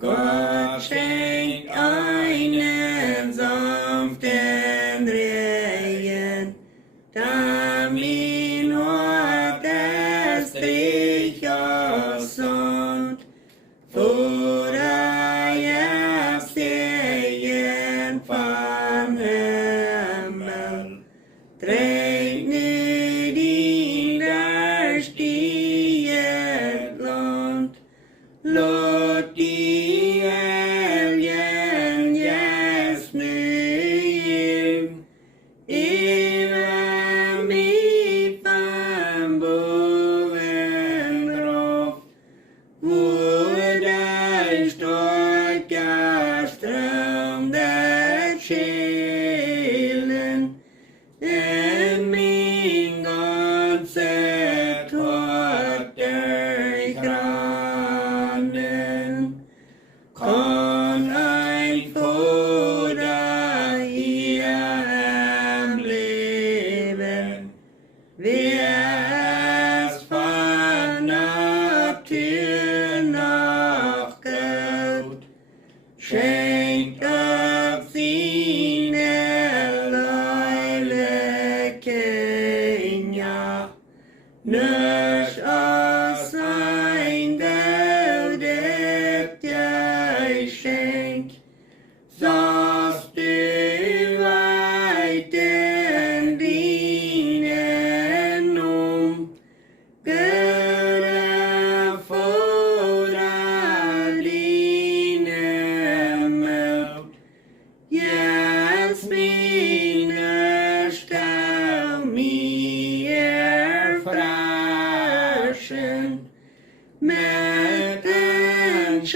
Gott schenkt einen saunften Regen, damit nur der Strich aus und vorher Segen von Himmel. Trägt nu din stiget Land, låt die älgen gäst nu Eva mi famboven drof, hvor der storkar ström der själen, min Gott sett hårter i kranen, kan ein foda i leben, wär's von Natur noch Gott, schenkt auf sine Kenya, nörs oss ein dödet jag schenk, sås du weiten dinen göra fåra dine mot, Jasminer stau mir fraschen, med en